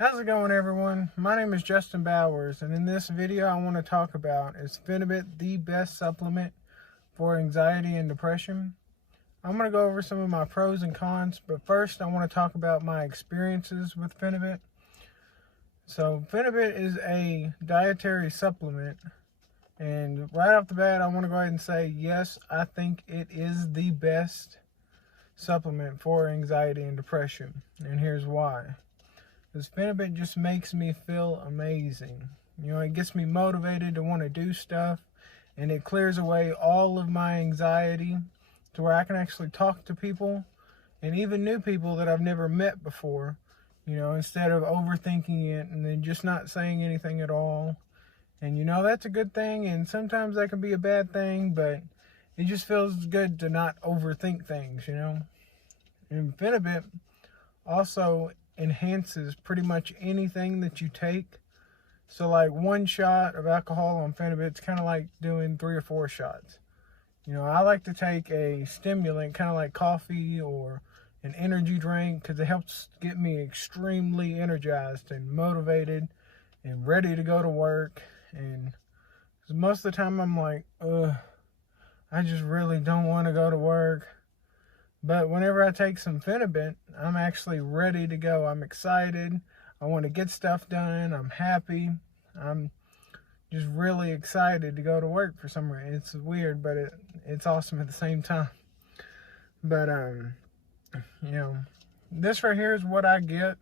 How's it going, everyone? My name is Justin Bowers, and in this video I want to talk about, is Phenibut the best supplement for anxiety and depression? I'm going to go over some of my pros and cons, but first I want to talk about my experiences with Phenibut. So Phenibut is a dietary supplement, and right off the bat I want to go ahead and say, yes, I think it is the best supplement for anxiety and depression, and here's why. Because Phenibut just makes me feel amazing. You know, it gets me motivated to want to do stuff, and it clears away all of my anxiety to where I can actually talk to people, and even new people that I've never met before, you know, instead of overthinking it and then just not saying anything at all. And you know, that's a good thing, and sometimes that can be a bad thing, but it just feels good to not overthink things, you know. And Phenibut also enhances pretty much anything that you take. So like one shot of alcohol on Phenibut, it's kind of like doing 3 or 4 shots. You know, I like to take a stimulant, kind of like coffee or an energy drink, because it helps get me extremely energized and motivated and ready to go to work. And most of the time I'm like, I just really don't want to go to work. But whenever I take some Phenibut, I'm actually ready to go. I'm excited. I want to get stuff done. I'm happy. I'm just really excited to go to work for some reason. It's weird, but it's awesome at the same time. But, you know, this right here is what I get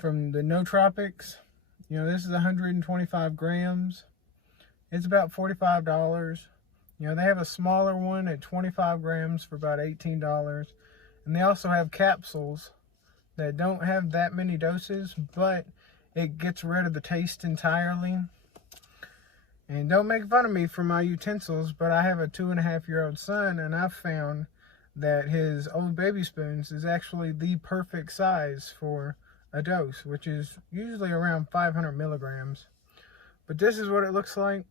from the Nootropics. You know, this is 125 grams. It's about $45. You know, they have a smaller one at 25 grams for about $18. And they also have capsules that don't have that many doses, but it gets rid of the taste entirely. And don't make fun of me for my utensils, but I have a 2.5-year-old son, and I've found that his old baby spoons is actually the perfect size for a dose, which is usually around 500 milligrams. But this is what it looks like.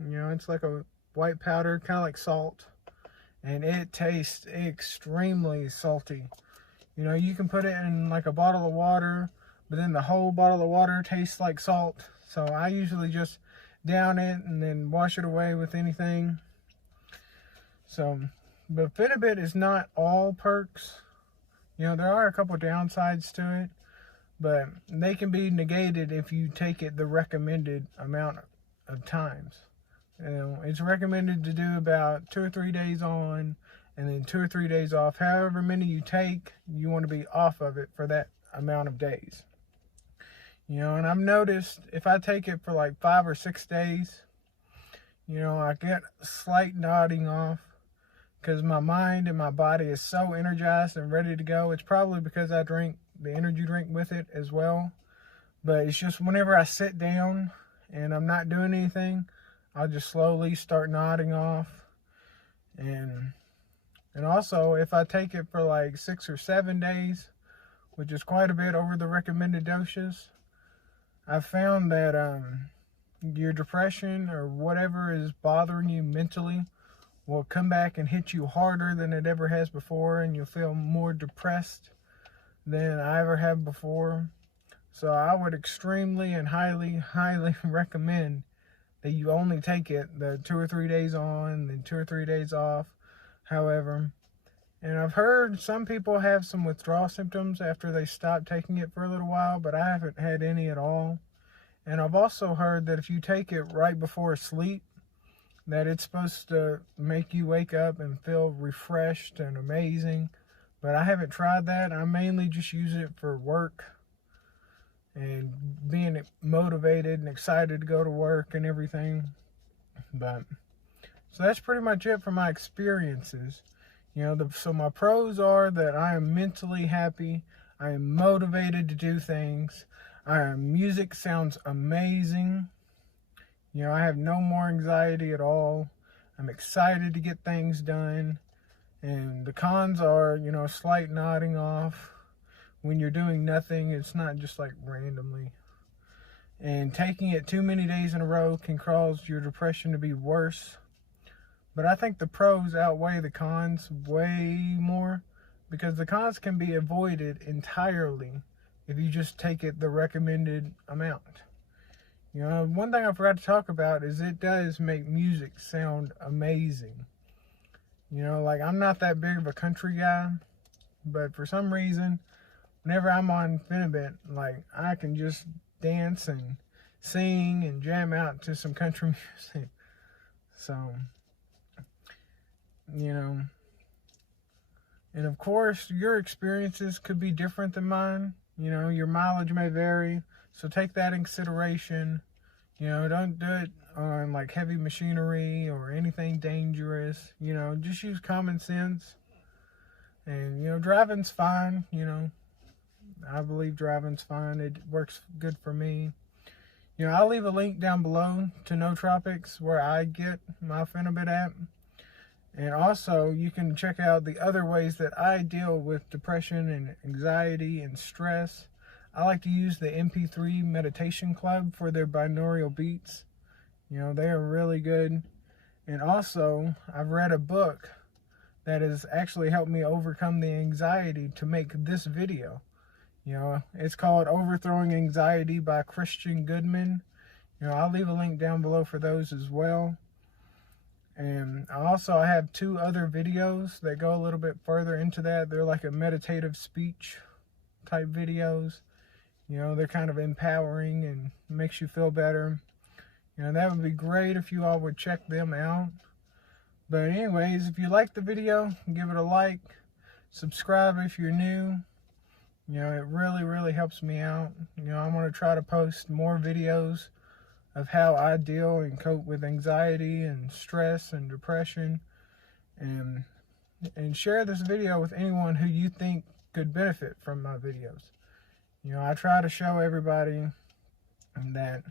You know, it's like a white powder, kind of like salt, and it tastes extremely salty. You know, you can put it in like a bottle of water, but then the whole bottle of water tastes like salt. So I usually just down it and then wash it away with anything. So, but Phenibut is not all perks. You know, there are a couple downsides to it, but they can be negated if you take it the recommended amount of times. You know, it's recommended to do about 2 or 3 days on and then 2 or 3 days off. However many you take, you want to be off of it for that amount of days. You know, and I've noticed if I take it for like 5 or 6 days, you know, I get slight nodding off because my mind and my body is so energized and ready to go. It's probably because I drink the energy drink with it as well. But it's just whenever I sit down and I'm not doing anything, I'll just slowly start nodding off. And also, if I take it for like 6 or 7 days, which is quite a bit over the recommended doses, I've found that your depression or whatever is bothering you mentally will come back and hit you harder than it ever has before, and you'll feel more depressed than I ever have before. So I would extremely and highly recommend that you only take it the 2 or 3 days on, then 2 or 3 days off, however. And I've heard some people have some withdrawal symptoms after they stop taking it for a little while, but I haven't had any at all. And I've also heard that if you take it right before sleep, that it's supposed to make you wake up and feel refreshed and amazing. But I haven't tried that. I mainly just use it for work and being motivated and excited to go to work and everything. But so that's pretty much it for my experiences. You know, so my pros are that I am mentally happy, I am motivated to do things, music sounds amazing. You know, I have no more anxiety at all. I'm excited to get things done. And the cons are, you know, slight nodding off when you're doing nothing. It's not just like randomly. And taking it too many days in a row can cause your depression to be worse. But I think the pros outweigh the cons way more, because the cons can be avoided entirely if you just take it the recommended amount. You know, one thing I forgot to talk about is it does make music sound amazing. You know, like, I'm not that big of a country guy, but for some reason, whenever I'm on Phenibut, like, I can just dance and sing and jam out to some country music. So, you know, and of course, your experiences could be different than mine. You know, your mileage may vary, so take that in consideration. You know, don't do it on like heavy machinery or anything dangerous. You know, just use common sense. And, you know, driving's fine. You know, I believe driving's fine. It works good for me. You know, I'll leave a link down below to No Tropics where I get my Phenibut app. And also, you can check out the other ways that I deal with depression and anxiety and stress. I like to use the MP3 Meditation Club for their binaural beats. You know, they are really good. And also, I've read a book that has actually helped me overcome the anxiety to make this video. You know, it's called Overthrowing Anxiety by Christian Goodman. You know, I'll leave a link down below for those as well. And I have 2 other videos that go a little bit further into that. They're like a meditative speech type videos. You know, they're kind of empowering and makes you feel better. You know, that would be great if you all would check them out. But anyways, if you like the video, give it a like. Subscribe if you're new. You know, it really, really helps me out. You know, I'm going to try to post more videos of how I deal and cope with anxiety and stress and depression, and share this video with anyone who you think could benefit from my videos. You know, I try to show everybody that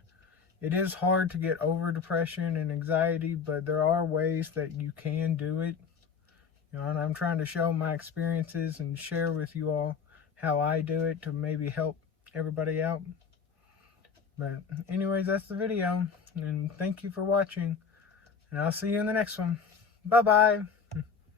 it is hard to get over depression and anxiety, but there are ways that you can do it. You know, and I'm trying to show my experiences and share with you all how I do it to maybe help everybody out. But anyways, that's the video, and thank you for watching, and I'll see you in the next one. Bye-bye.